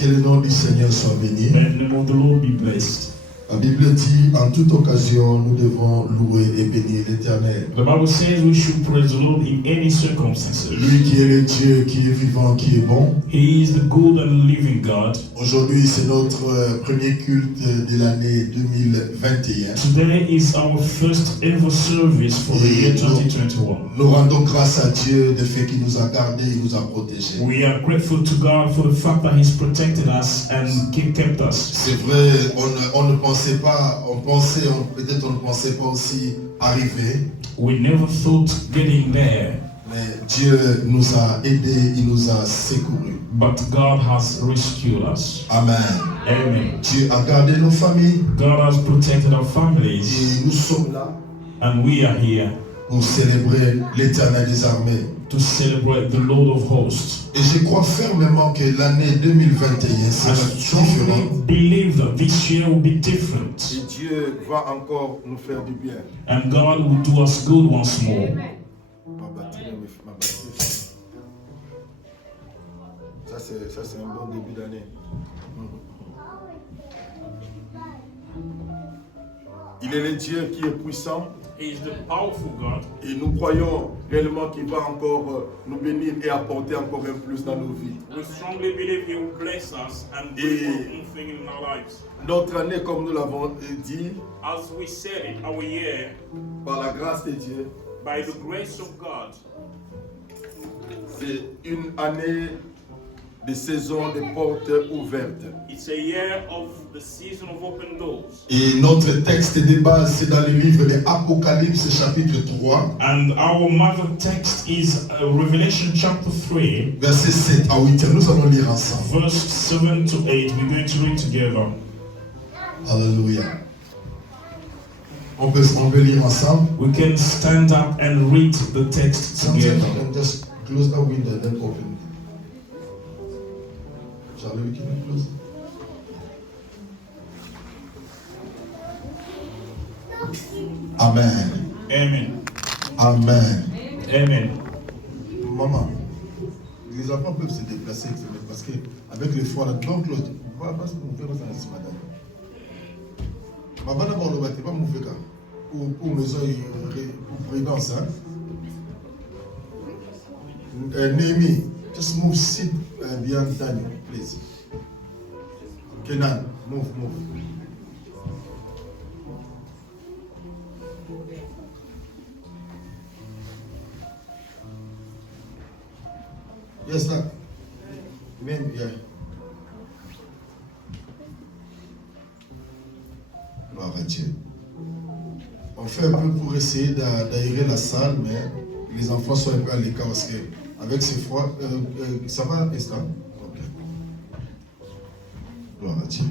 Que le nom du Seigneur soit béni. May the name of the Lord be blessed. La Bible dit, en toute occasion, nous devons louer et bénir l'Éternel. The Bible says we should praise the Lord in any circumstances. Lui qui est le Dieu, qui est vivant, qui est bon. He is the good and living God. Aujourd'hui, c'est notre premier culte de l'année 2021. Today is our first ever service for the year 2021. Nous rendons grâce à Dieu du fait qu'il nous a gardés, il nous a protégés. We are grateful to God for the fact that He's protected us and kept us. C'est vrai, on ne pensait pas, peut-être on ne pensait pas aussi arriver. We never thought getting there, Mais Dieu nous a aidés, il nous a secourus. but God has rescued us. Amen. Amen. Dieu a gardé nos familles God has protected our families, et nous sommes là and we are here pour célébrer l'Éternel des armées. to celebrate the Lord of hosts. Et je crois fermement que l'année 2021 I sera strongly différente. believe that this year will be different, Et Dieu va encore nous faire du bien. and God will do us good once more. Ma baptiste. Ça c'est un bon début d'année. Il est le Dieu qui est puissant. He is the powerful God, Et nous croyons réellement qu'il va encore nous bénir et apporter encore un plus dans nos vies. we strongly believe He will bless us and do anything in our lives. Notre année, comme nous l'avons dit, As we said it, our year, par la grâce de Dieu, by the grace of God, c'est une année de saison de portes ouvertes. it's a year of the season of open doors. Et notre texte de base, c'est dans le livre de Apocalypse, chapitre 3, And our mother text is Revelation chapter 3, versets 7 à 8. Nous allons lire ensemble. verse 7 to 8. We're going to read together. Alléluia. On peut lire ensemble. We can stand up and read the text Sometimes you together. can just close a window and then open it. Charlie, we can close. Amen. Amen. Amen. Amen. Maman, les enfants peuvent se déplacer parce que avec les fois là, donc l'autre, on va pas se mouver dans un matin. Maman d'abord le bâtiment mouver quand ou maison pour prudence hein. Némi, just move sit behind Daniel, please. Kenan, move. Yes, sir. Maybe, yeah. Gloire à Dieu. On fait un peu pour essayer d'aérer la salle, mais les enfants sont un peu à l'écart parce que avec ce froid, ça va, Esther? Ok. Gloire à Dieu.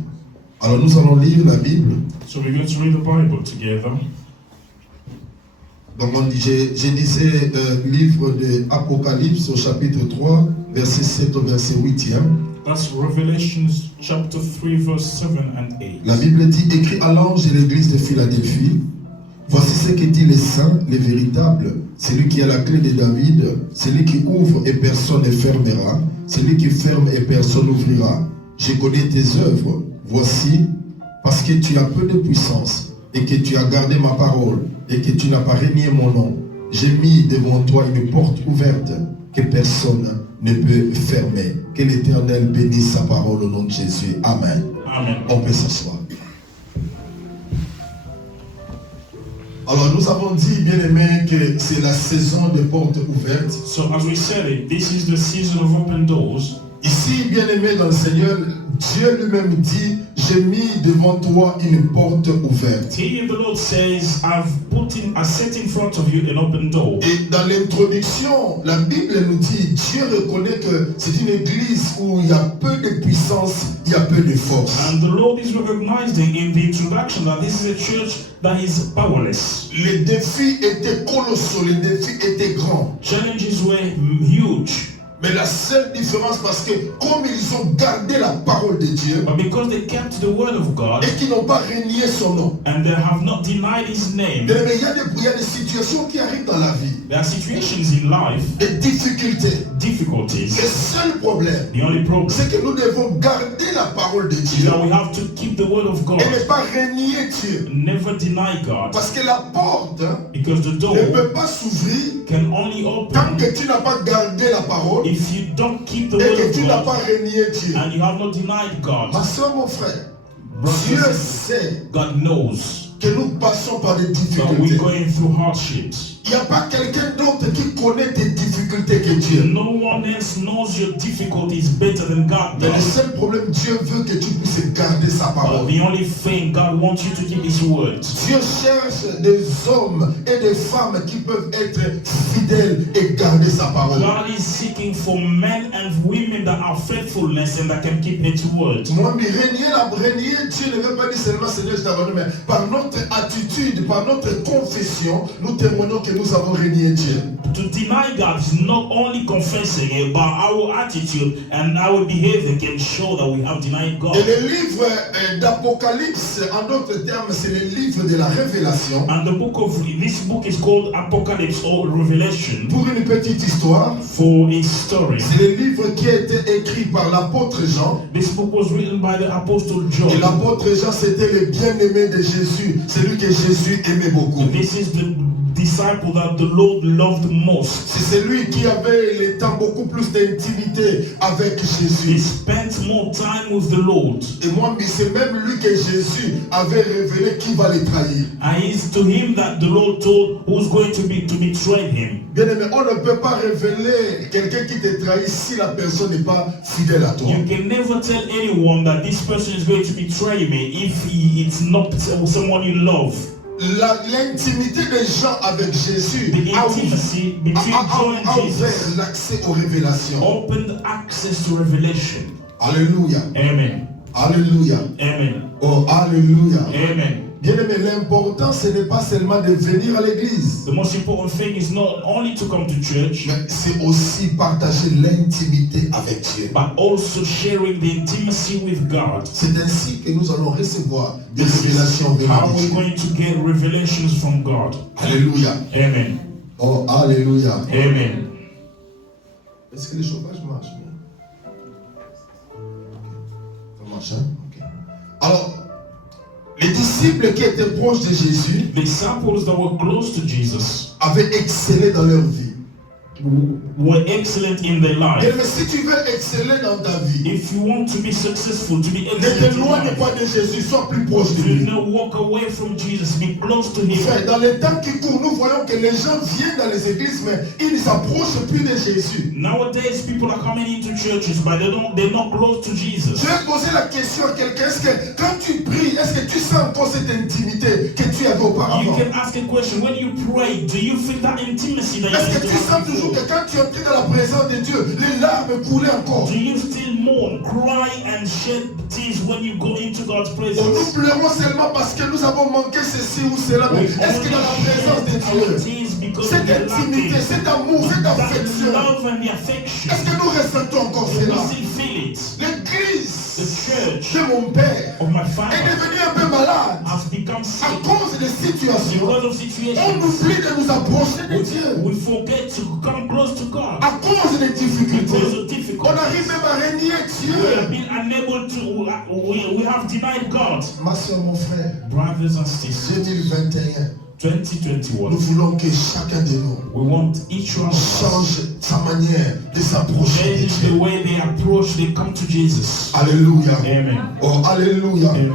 Alors nous allons lire la Bible. So we're going to read the Bible together. Donc je disais livre de Apocalypse au chapitre 3, verset 7 au verset 8e. That's Revelation chapter 3, verse 7 and 8. La Bible dit, écrit à l'ange de l'église de Philadelphie, voici ce que dit les saints, les véritables, celui qui a la clé de David, celui qui ouvre et personne ne fermera, celui qui ferme et personne n'ouvrira. Je connais tes œuvres, voici, parce que tu as peu de puissance et que tu as gardé ma parole et que tu n'as pas renié mon nom. J'ai mis devant toi une porte ouverte que personne ne peut fermer. Que l'Éternel bénisse sa parole au nom de Jésus. Amen. Amen. On peut s'asseoir. Alors nous avons dit, bien aimé, que c'est la saison de portes ouvertes. So as we said it, this is the season of open doors. Ici, bien aimé dans le Seigneur, Dieu lui-même dit, j'ai mis devant toi une porte ouverte. Here the Lord says, I set in front of you an open door. Et dans l'introduction, la Bible nous dit, Dieu reconnaît que c'est une église où il y a peu de puissance, il y a peu de force. And the Lord is recognizing in the introduction that this is a church that is powerless. Les défis étaient colossaux, les défis étaient grands. Challenges were huge. Mais la seule différence, parce que comme ils ont gardé la parole de Dieu, but because they kept the word of God et qu'ils n'ont pas renié son nom. and they have not denied his name, Mais il y a des situations qui arrivent dans la vie, there are situations in life, des difficultés. Le difficulties. seul problème, The only problem c'est que nous devons garder la parole de is Dieu that we have to keep the word of God, et ne pas renier Dieu. never deny God, Parce que la porte because the ne door peut pas s'ouvrir can only tant open que tu n'as pas gardé la parole if you don't keep the et word que of tu n'as God pas renié Dieu. and you have not denied God. Ma soeur, mon frère, Brothers Dieu and sait God knows que nous passons par des that difficultés. we're going through hardships. Il n'y a pas quelqu'un d'autre qui connaît tes difficultés que Dieu. No one else knows your difficulties better than God Mais le does. seul problème, Dieu veut que tu puisses garder sa parole. The only thing God wants you to keep His word. Dieu cherche des hommes et des femmes qui peuvent être fidèles et garder sa parole. God is seeking for men and women that are faithfulness and that can keep His word. Moi, mais renier Dieu ne veut pas dire seulement Seigneur, je t'abandonne, mais par notre attitude, par notre confession, nous témoignons que nous avons renié Dieu. To deny God is not only confessing it, but our attitude and our behavior can show that we have denied God. Et le livre d'Apocalypse, en d'autres termes, c'est le livre de la révélation. And this book is called Apocalypse or Revelation. Pour une petite histoire, For a story. c'est le livre qui a été écrit par l'apôtre Jean. This book was written by the Apostle John. Et l'apôtre Jean, c'était le bien-aimé de Jésus, celui que Jésus aimait beaucoup. This is the disciple that the Lord loved most. C'est celui qui avait le temps beaucoup plus d'intimité avec He Jésus. spent more time with the Lord. Et moi, mais c'est même lui que Jésus avait révélé qui va le trahir. And it's to him that the Lord told who's going to betray him. Bien aimé, on ne peut pas révéler quelqu'un qui te trahit si la personne n'est pas fidèle à toi. You can never tell anyone that this person is going to betray me if it's not someone you love. L'intimité des gens avec Jésus The a intimacy between John and ouvert Jesus l'accès aux révélations. opened access to revelation. Alléluia. Amen. Alléluia. Amen. Oh, alléluia. Amen. Bien aimé, l'important ce n'est pas seulement de venir à l'église, The most important thing is not only to come to church, mais c'est aussi partager l'intimité avec Dieu. but also sharing the intimacy with God. C'est ainsi que nous allons recevoir des This révélations is how venant de we're Dieu. going to get revelations from God. Alléluia. Amen. Oh, alléluia. Amen. Est-ce que le chauffage marche? Ça marche, hein? Ok. Alors, les disciples qui étaient proches de Jésus The disciples that were close to Jesus avaient excellé dans leur vie. were excellent in their life. Mais si tu veux exceller dans ta vie, If you want to be successful, to be ne excellent in t'éloigne life, pas de Jésus, sois plus proche de do lui. not walk away from Jesus. Be close to Him. Frère, dans les temps qui courent, nous voyons que les gens viennent dans les églises, mais ils ne s'approchent plus de Jésus. Nowadays, people are coming into churches, but they're not close to Jesus. Je vais poser la question à quelqu'un, est-ce que quand tu pries, est-ce que tu sens encore cette intimité que tu avais You auparavant? can ask a question. When you pray, do you feel that intimacy that Est-ce you que used tu to sens have toujours before? que quand tu entrais dans la présence de Dieu, les larmes coulaient encore? Do you still mourn, cry, and shed tears when you go into God's Nous presence? pleurons seulement parce que nous avons manqué ceci ou cela, mais est-ce que dans la présence de our Dieu, tears because cette of the intimité, lacking, cet amour, cette that affection, love and the affection, est-ce que nous ressentons encore do we cela? still feel it? L'église The church de mon père of my est father devenue un peu malade has become à sick cause des situations. because of On situations. oublie de nous approcher de Dieu We forget to come close to God à cause des because difficultés. of On difficulties. arrive même à renier We have Dieu. been unable to, we have denied God. Ma soeur, mon frère, Brothers and sisters, 2021, 2021, nous voulons que chacun de nous we want each one of us change sa manière de s'approcher de change the Dieu. way they approach, they come to Jesus. Alléluia. Amen. Oh, alléluia. Amen.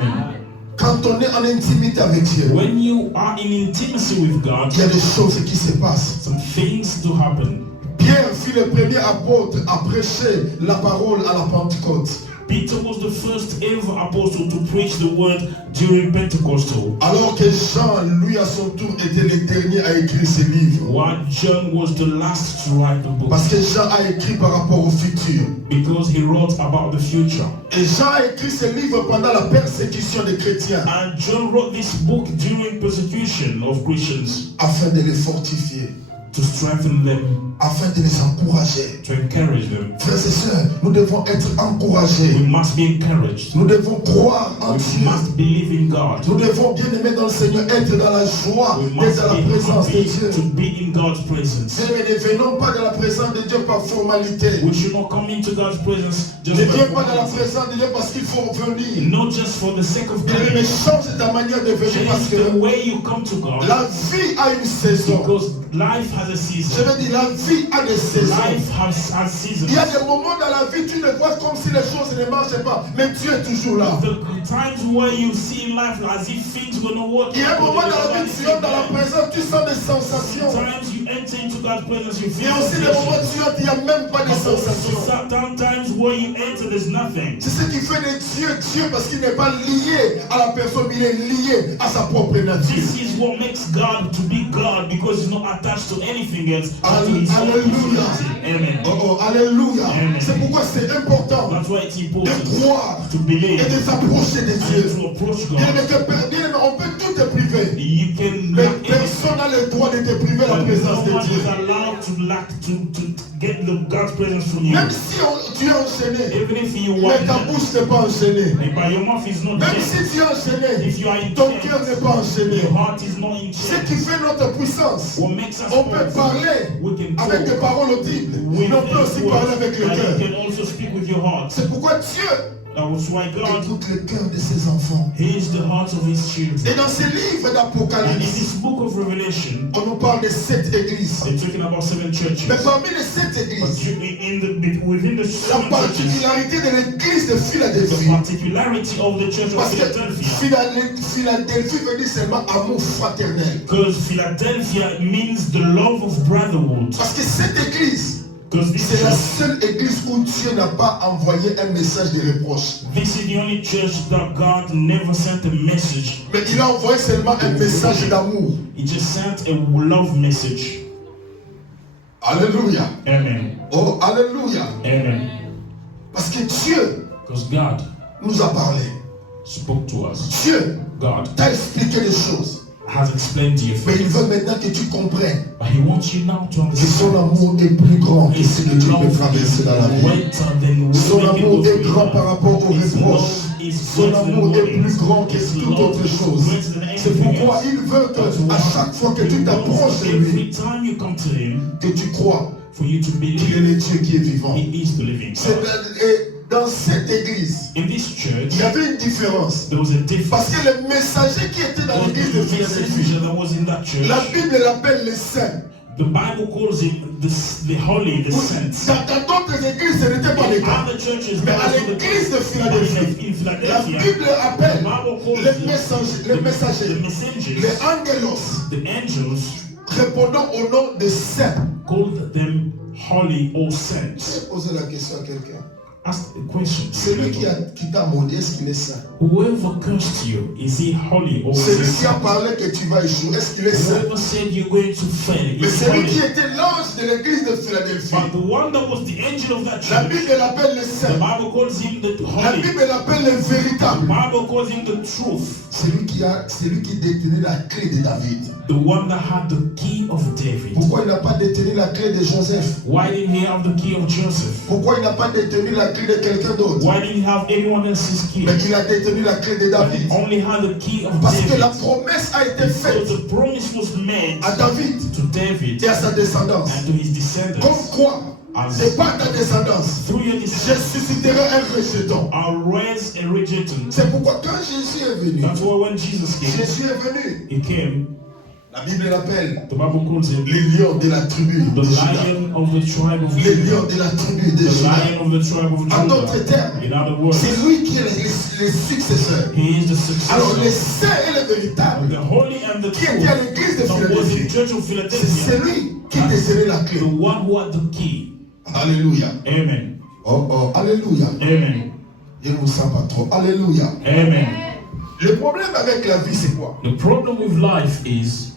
Quand on est en intimité avec Dieu, When you are in intimacy with God, il y a des choses qui se passent. some things do happen. Pierre fut le premier apôtre à prêcher la parole à la Pentecôte. Peter was the first ever apostle to preach the word during Pentecostal, Alors que Jean, lui, à son tour, était le dernier à écrire ses livres. while John was the last to write the book Parce que Jean a écrit par rapport au futur. because he wrote about the future. Et Jean a écrit ce livre pendant la persécution des chrétiens And John wrote this book during persecution of Christians afin de les fortifier. to strengthen them, afin de les encourager. to encourage them. Frères et sœurs, nous devons être We encouragés. must be encouraged. Nous devons croire en We Dieu. must believe in God. Nous devons bien aimer dans le Seigneur, être dans la joie, We must d'être dans la be présence de happy Dieu. to be in God's presence. Ne venons pas dans la présence de Dieu par formalité. We should not come into God's presence Ne just viens for pas dans la formality. présence de Dieu parce qu'il faut venir. Not just for the sake of Mais coming. change ta manière de venir parce Change the que way you come to God, la vie a une saison. because life has a Je season. veux dire, la vie a des saisons. Life has seasons. Il y a des moments dans la vie, tu le vois comme si les choses ne marchaient pas, mais Dieu est toujours là. The times where you see in life as if things were not working. Il y a un moment dans la vie, tu entres dans la présence, tu sens des sensations. Sometimes you enter into God's presence, you Il y feel a aussi des moments où sensations. tu entres, il n'y a même pas de sensations. Sometimes where you enter, there's nothing. C'est ce qui fait de Dieu Dieu parce qu'il n'est pas lié à la personne, il est lié à sa propre nature. This is what makes God to be God, because he's not attached to anything else. But to his own Alléluia. personality. Amen. Oh, alléluia. Amen. C'est pourquoi c'est important That's why it's de important croire to believe et de s'approcher de and Dieu. to approach Bien God. aimé, on peut tout te priver, You can mais lack anything. personne n'a le droit de te priver la But présence no de one Dieu. is allowed to get God's presence from you. Même si tu es enchaîné, Even if you mais want ta that, bouche n'est pas enchaînée. but your mouth is not Même chained. si tu es enchaîné, If you are in ton chains, cœur n'est pas enchaîné. your heart is not in Ce chains. qui fait notre puissance, What makes us on peut powerful, parler we can avec des talk paroles audibles, with mais on peut aussi words, parler avec le and cœur. you can also speak with your heart. C'est pourquoi Dieu That's why God écoute le cœur de ses enfants. hears the hearts of his Et children. dans ce livre And in d'Apocalypse, this book of Revelation, on nous parle de 7 églises. they're talking about 7 churches. Mais parmi les 7 But églises, within the la 7 churches, particularité de l'église de the Philadelphie, particularity of the church of parce que Philadelphia, Philadelphie veut dire seulement amour fraternel. because Philadelphia means the love of brotherhood. Parce que cette église, Because c'est la seule église où Dieu n'a pas envoyé un message de reproche. this is the only church that God never sent a message. Mais il a envoyé seulement un message d'amour. He just sent a love message. Alléluia. Amen. Oh, alléluia. Amen. Parce que Dieu Because God nous a parlé. spoke to us. Dieu God t'a expliqué des choses. has explained to you Mais il things. veut maintenant que tu comprennes But he wants you now to que son understand. amour est plus grand que ce His que tu peux love traverser dans la is vie. greater than Son we can amour go est through. grand par rapport aux His reproches. love is Son greater than amour est plus worries. grand que His toute love autre is chose. greater than C'est anything pourquoi else. il veut que à chaque fois que tu t'approches de Every lui, time you come to him, que tu crois for you to qu'il est believe le Dieu qui est vivant. he is the living C'est God. et dans cette église, In this church, il y avait une différence. there was a difference. Parce que le messager qui était dans l'église de The Philadelphie, messenger that was in that church, la Bible l'appelle les saints. the Bible calls it the holy, the saints. Dans d'autres églises, ce n'était pas le In cas. other churches, Mais that à was not the l'église de case. Philadelphie, But in la Philadelphia, Bible appelle the Bible calls les them messagers, the les messengers, angelos, the angels, répondant au nom de saints. called them holy or saints. Posez la question à quelqu'un. Ask the question. Celui qui t'a maudit, est-ce qu'il est saint? Whoever cursed you, is he holy or is Celui he qui a saint? parlé que tu vas échouer, est-ce qu'il est saint? Whoever said you're going to fail, Mais is he celui qui holy? était l'ange de l'église de Philadelphie, But the one that was the angel of that la church, Bible l'appelle le the saint. Bible calls him the La holy. Bible l'appelle le The véritable. Bible calls him the truth. Celui qui détenait la clé de David. The one that had the key of David. Pourquoi il n'a pas détenu la clé de Joseph? Why didn't he have the key of Joseph? Pourquoi il n'a pas détenu la clé de quelqu'un d'autre? Why didn't he have anyone else's key? Mais il a détenu la clé de But David. he only had the key of Parce que David. la promesse a été So faite the promise was made à David to David et à sa descendance. and to his Comme descendants. quoi, As c'est pas ta descendance. through your Je descendants, susciterai un rejeton. I'll raise a rejeton. C'est pourquoi quand Jésus est venu, That's why when Jesus came, Jésus est venu. he came, La Bible l'appelle the Bible calls him les lions de la tribu the de Juda. lion of the tribe of Les Judah. lions de la tribu de The Juda. lion of the tribe of En d'autres Judah. termes, In other words, c'est lui qui est le successeur. he is the Alors les successor. saints et les véritables The holy and the qui étaient à true l'église de that was in Philadelphie, church of c'est Philadelphia, celui qui détenait la clé. the one who had the key. Alléluia. Amen. Oh, oh, alléluia. Amen. Je ne vous sens pas trop. Alléluia. Amen. Le problème avec la vie, c'est quoi? The problem with life is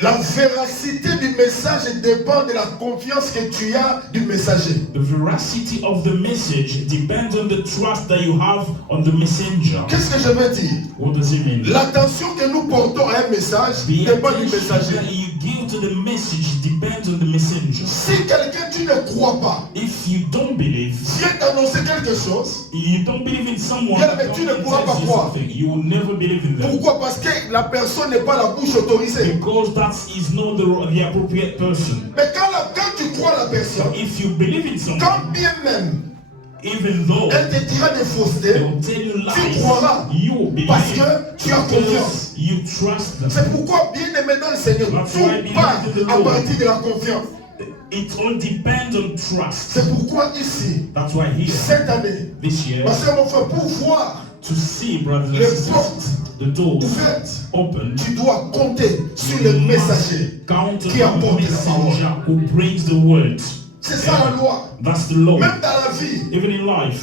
La véracité du message dépend de la confiance que tu as du messager. the veracity of the message depends on the trust that you have on the messenger. Qu'est-ce que je veux dire? What does it mean? L'attention que nous portons à un message The dépend du attention messager. that you give to the message depends on the messenger. Si quelqu'un, tu ne crois pas, If you don't believe, vient t'annoncer quelque chose, you don't believe in someone, Bien, mais tu ne that pourras pas tells you croire. something, you will never believe in them. pourquoi? Parce que la personne n'est pas la bouche autorisée. Because that is not the appropriate person. Mais quand tu crois la personne, If you believe in someone, quand bien même even though elle te dira des they faussetés, will tell you tu croiras. lies, you will believe Parce que tu as confiance. because you trust them. C'est pourquoi, bien aimé dans le Seigneur, That's why tout part beloved in the à Lord. partir de la confiance. It all depends on trust. C'est pourquoi ici, That's why here, cette année, this year, ma soeur, mon frère, pour voir to see, brothers and les sisters, portes the doors ouvertes, open, tu dois compter sur you le must messager count on qui apporte the la parole. messenger who brings the word. C'est ça la loi. That's the law. Même dans la vie, Even in life,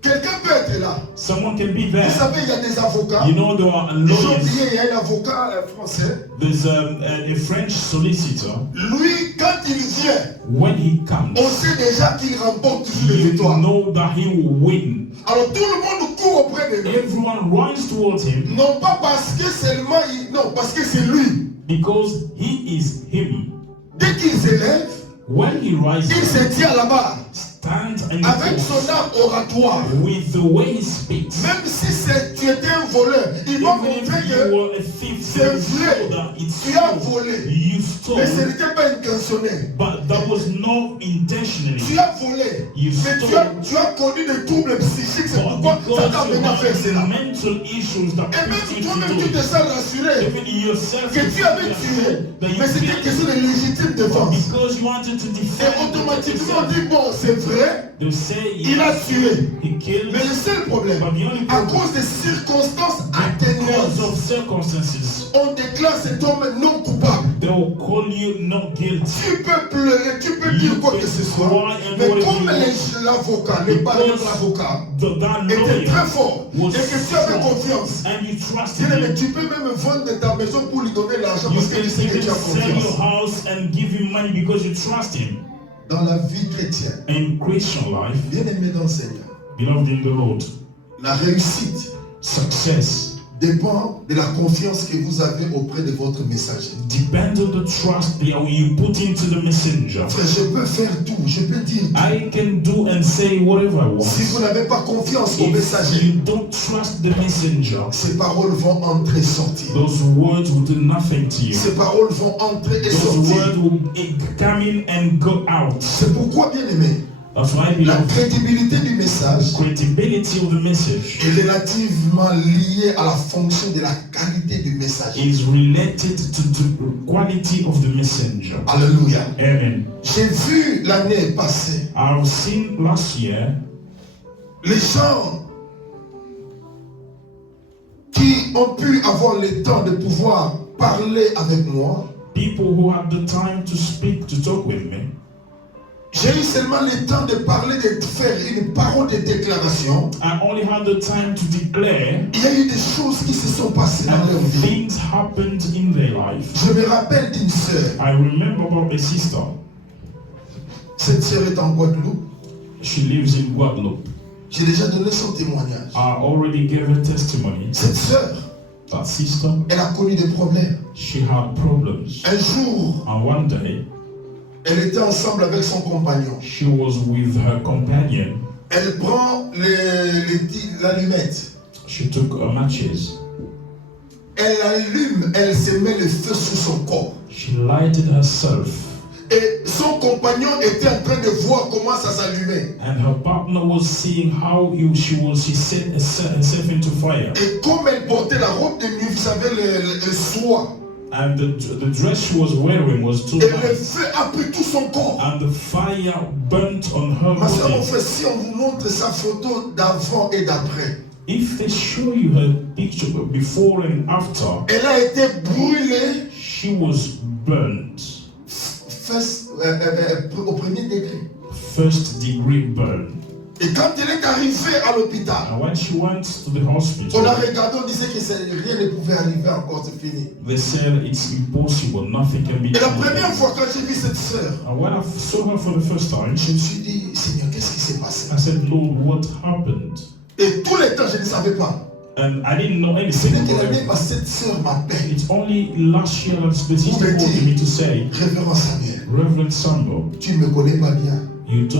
quelqu'un peut être là. someone can be Vous there. savez, il y a des avocats. You know, there are Aujourd'hui, lawyers. il y a un avocat français. There's a French solicitor. Lui, quand il vient, When he comes, on sait déjà qu'il remporte toujours des you victoires. know that he will win. Alors tout le monde court auprès de lui. Everyone runs towards him Non pas parce que seulement non, parce que c'est lui. because he is him. Dès qu'il s'élève, When he rises, il se tient là-bas stand and avec son force art oratoire. with the way he speaks. Même si tu étais un voleur, il va Even montrer if you que were a thief, c'est they will vrai. show that it's Tu as true. volé. You Mais ce stole, n'était pas intentionnel. but that was not intentionally. Tu as volé. You Mais stole. tu as connu des troubles psychiques. C'est But pourquoi ça t'a because you mené à faire have cela. mental issues that Et même push you toi-même, to tu do te it. sens rassuré Even yourself, que tu avais tué. Mais c'était question de légitime défense. because you wanted to Et defend automatiquement, on yourself. dit bon, c'est vrai, They say il a tué. he killed Mais le seul problème, but the only à problem, cause des circonstances because atténuantes, of circumstances, on déclare cet homme non coupable. they will call you not guilty. Tu peux pleurer, tu peux dire quoi que ce soit. Mais comme l'avocat, le parlement de l'avocat That était lawyer très fort et was que tu avais strong, confiance, and you trusted dis-le, mais him. tu peux même vendre ta maison pour lui donner l'argent You parce que can tu sais que even tu as sell your confiance. house and give him money because you trust him. Dans la vie chrétienne, In Christian life, bien aimé dans le Seigneur, beloved in the Lord, la réussite success dépend de la confiance que vous avez auprès de votre messager. depends on the trust that you put into the messenger. Frère, je peux faire tout, je peux dire tout. I can do and say whatever I Si vous want. n'avez pas confiance au If messager, you don't trust the messenger, ces paroles vont entrer et sortir. those words will do nothing to you. Ces paroles vont entrer et Those sortir. words will come in and go out. C'est pourquoi, bien aimé, That's why I la believe crédibilité du message credibility of the message est relativement liée à la fonction de la qualité du messager. is related to the quality of the messenger. Alléluia. Amen. J'ai vu l'année passée, I've seen last year les gens qui ont pu avoir le temps de pouvoir parler avec moi. people who had the time to speak, to talk with me. J'ai eu seulement le temps de parler, de faire une parole de déclaration. I only had the time to declare, Il y a eu des choses qui se sont passées dans leur and vie. things happened in their life. Je me rappelle d'une sœur. I remember about a sister. Cette sœur est en Guadeloupe. She lives in Guadeloupe. J'ai déjà donné son témoignage. I already gave her testimony. Cette sœur, That sister, elle a connu des problèmes. she had problems. Un jour, And one day, elle était ensemble avec son compagnon. she was with her companion. Elle prend l'allumette. She took matches. Elle allume, elle se met le feu sur son corps. She lighted herself. Et son compagnon était en train de voir comment ça s'allumait. And her partner was seeing how she set herself into fire. Et comme elle portait la robe de nuit, vous savez, le soie. And the dress she was wearing was too Et le light. feu a pris tout son corps. And the fire burnt on her Ma soeur, mon body. frère, si on vous montre sa photo d'avant et d'après, If they show you her picture before and after, elle a été brûlée she was burnt. au premier degré. First degree burn. Et quand elle est arrivée à l'hôpital, And when she went to the on a hospital, regardé, on disait que rien ne pouvait arriver encore, c'est fini. they said it's impossible, nothing can be Et la done. première fois quand j'ai vu cette sœur, And when I saw her for the first time, je me suis dit, Seigneur, qu'est-ce qui s'est passé? I said, Lord, what happened? Et tout le temps, je ne savais pas. And I didn't know C'est anything que about l'année it. passée, cette sœur m'appelle. It's only last year that the sister called me to say, Révérend Samuel, Reverend Sambo, tu ne me connais pas bien. you